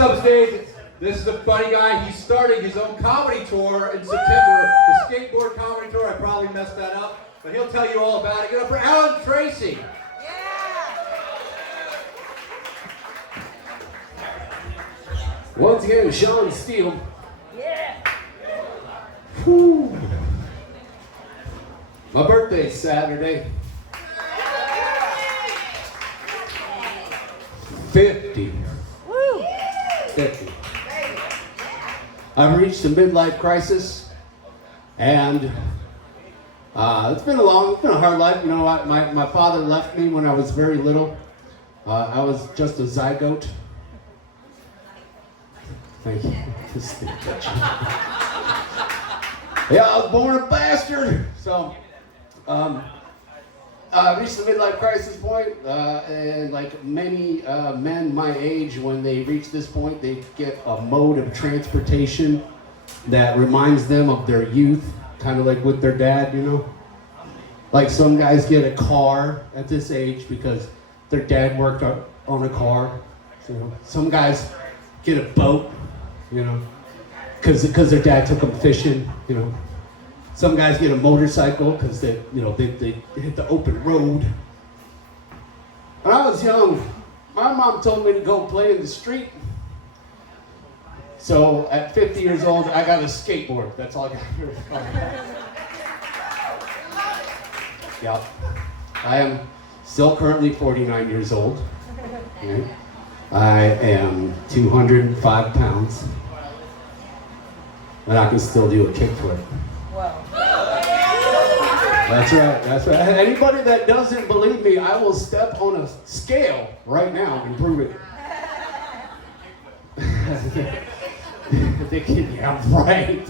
Upstage, this is a funny guy. He's starting his own comedy tour in September. The skateboard comedy tour. I probably messed that up, but he'll tell you all about it. Get up for Alan Tracy. Once again, Sean Steele. Yeah. Whew. My birthday's Saturday. 50. Woo. 50. I've reached a midlife crisis, and it's been a hard life. You know, my father left me when I was very little. I was just a zygote. Thank you. Yeah, I was born a bastard. So, I reached the midlife crisis point, and like many men my age, when they reach this point, they get a mode of transportation that reminds them of their youth, kind of like with their dad, you know? Like some guys get a car at this age because their dad worked on a car. You know? Some guys get a boat, you know, because their dad took them fishing, you know. Some guys get a motorcycle because they hit the open road. When I was young, my mom told me to go play in the street. So at 50 years old, I got a skateboard. That's all I got. Yep. I am still currently 49 years old. Okay. I am 205 pounds. And I can still do a kickflip. Wow. That's right. Anybody that doesn't believe me, I will step on a scale right now and prove it. Thinking, yeah, right.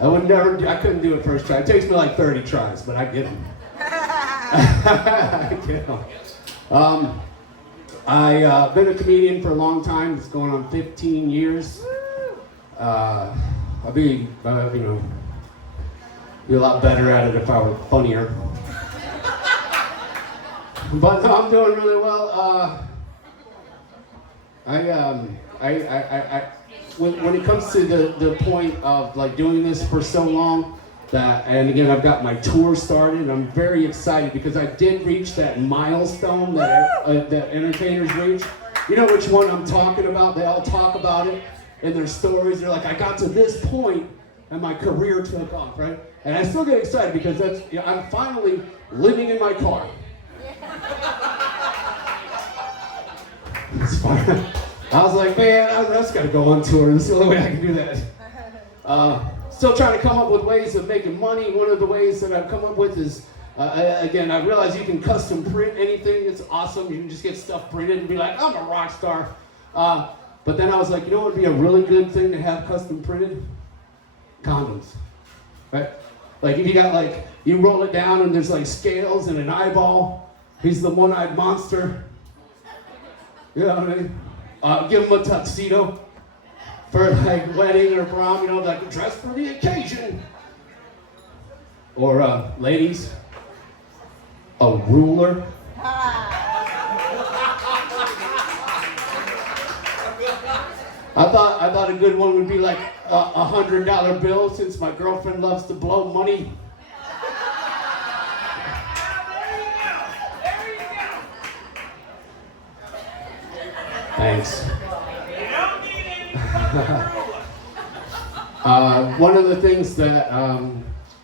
I couldn't do it first try. It takes me like 30 tries, but I get them. I get them. I've been a comedian for a long time. It's going on 15 years. I'll be a lot better at it if I were funnier. But no, I'm doing really well. When it comes to the point of like doing this for so long, and again, I've got my tour started. I'm very excited because I did reach that milestone that entertainers reach. You know which one I'm talking about? They all talk about it in their stories. They're like, I got to this point and my career took off, right? And I still get excited because I'm finally living in my car. It's fine. I was like, man, I just got to go on tour. This is the only way I can do that. Still trying to come up with ways of making money. One of the ways that I've come up with is, again, I realize you can custom print anything. It's awesome. You can just get stuff printed and be like, I'm a rock star. But then I was like, you know what would be a really good thing to have custom printed? Condoms, right? Like if you got you roll it down and there's like scales and an eyeball. He's the one-eyed monster. You know what I mean? Give him a tuxedo for like wedding or prom, you know, like dress for the occasion. Or ladies, a ruler. I thought a good one would be like a $100 bill, since my girlfriend loves to blow money. Thanks. One of the things that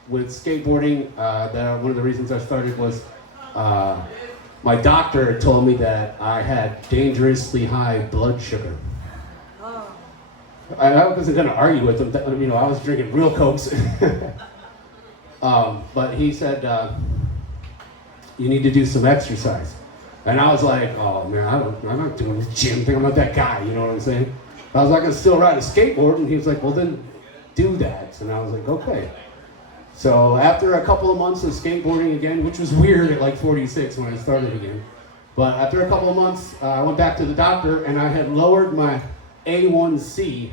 with skateboarding, one of the reasons I started was my doctor told me that I had dangerously high blood sugar. I wasn't going to argue with him. You know, I was drinking real Cokes. But he said, you need to do some exercise. And I was like, oh man, I'm not doing this gym thing. I'm not that guy, you know what I'm saying? I was like, I can still ride a skateboard. And he was like, well then do that. And I was like, okay. So after a couple of months of skateboarding again, which was weird at like 46 when I started again. But after a couple of months, I went back to the doctor and I had lowered my A1C,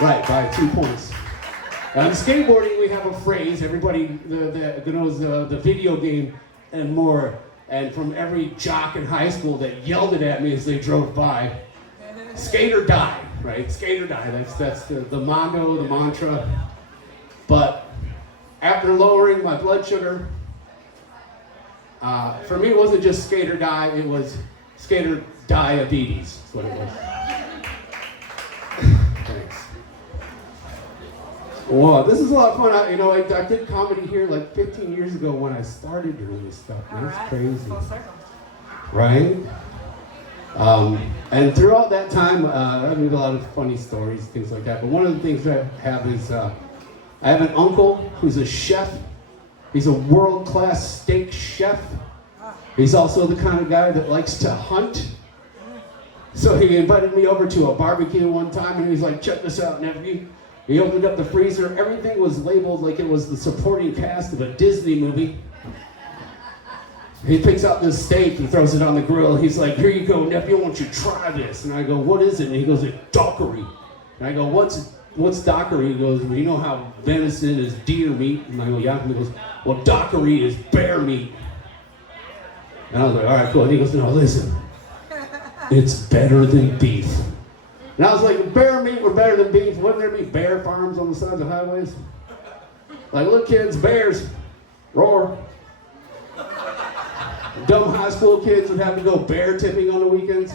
right, by 2 points. In skateboarding, we have a phrase, everybody that knows the video game and more, and from every jock in high school that yelled it at me as they drove by. skate or die, right? Skate or die. That's the motto, the mantra. But after lowering my blood sugar, for me it wasn't just skate or die, it was skate or diabetes. That's what it was. Thanks. Wow, this is a lot of fun. I did comedy here like 15 years ago when I started doing this stuff. Man, it's crazy. Full circle. Right? And throughout that time, I mean, a lot of funny stories, things like that. But one of the things that I have is I have an uncle who's a chef. He's a world-class steak chef. He's also the kind of guy that likes to hunt. So he invited me over to a barbecue one time, and he was like, check this out, nephew. He opened up the freezer. Everything was labeled like it was the supporting cast of a Disney movie. He picks out this steak and throws it on the grill. He's like, here you go, nephew, I want you to try this. And I go, what is it? And he goes, it's dockery. And I go, what's dockery? He goes, well, you know how venison is deer meat? And I go, yeah. And he goes, well, dockery is bear meat. And I was like, all right, cool. And he goes, no, listen, it's better than beef. And I was like, bear meat were better than beef. Wouldn't there be bear farms on the sides of highways? Like, look, kids, bears, roar. Dumb high school kids would have to go bear tipping on the weekends.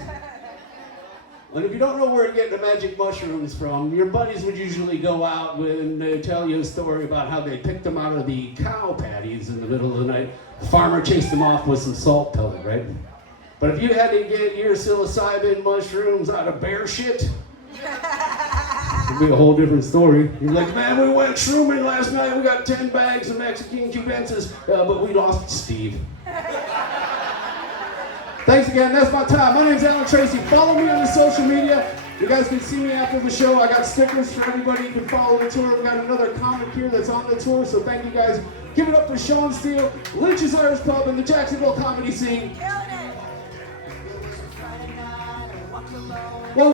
And if you don't know where to get the magic mushrooms from, your buddies would usually go out and they tell you a story about how they picked them out of the cow patties in the middle of the night. The farmer chased them off with some salt pellet, right? But if you had to get your psilocybin mushrooms out of bear shit, it'd be a whole different story. You're like, man, we went shrooming last night. We got 10 bags of Mexican cubensis, but we lost Steve. Thanks again. That's my time. My name's Alan Tracy. Follow me on the social media. You guys can see me after the show. I got stickers for everybody. You can follow the tour. We got another comic here that's on the tour, so thank you guys. Give it up for Sean Steele, Lynch's Irish Pub, and the Jacksonville comedy scene. Killing it. Well,